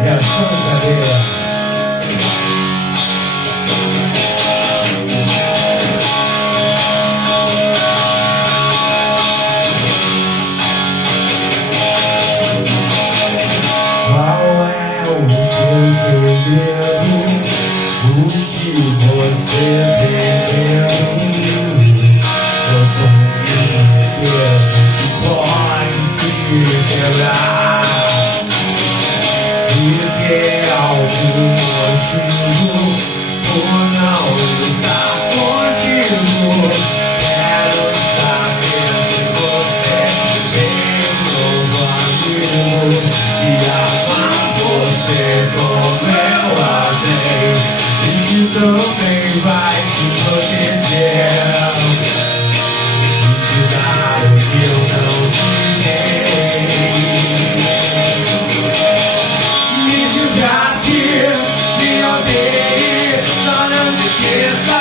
É só brincadeira. Qual é o teu segredo? O que você tem medo? Eu sou um brinquedo que pode se quebrar. E ter algum motivo por não estar contigo. Quero saber se você tem um novo amigo que ama você como eu amei e que também vai te proteger e te dar o que eu não te dei. Me desgaste, me odeie, só não me esqueça.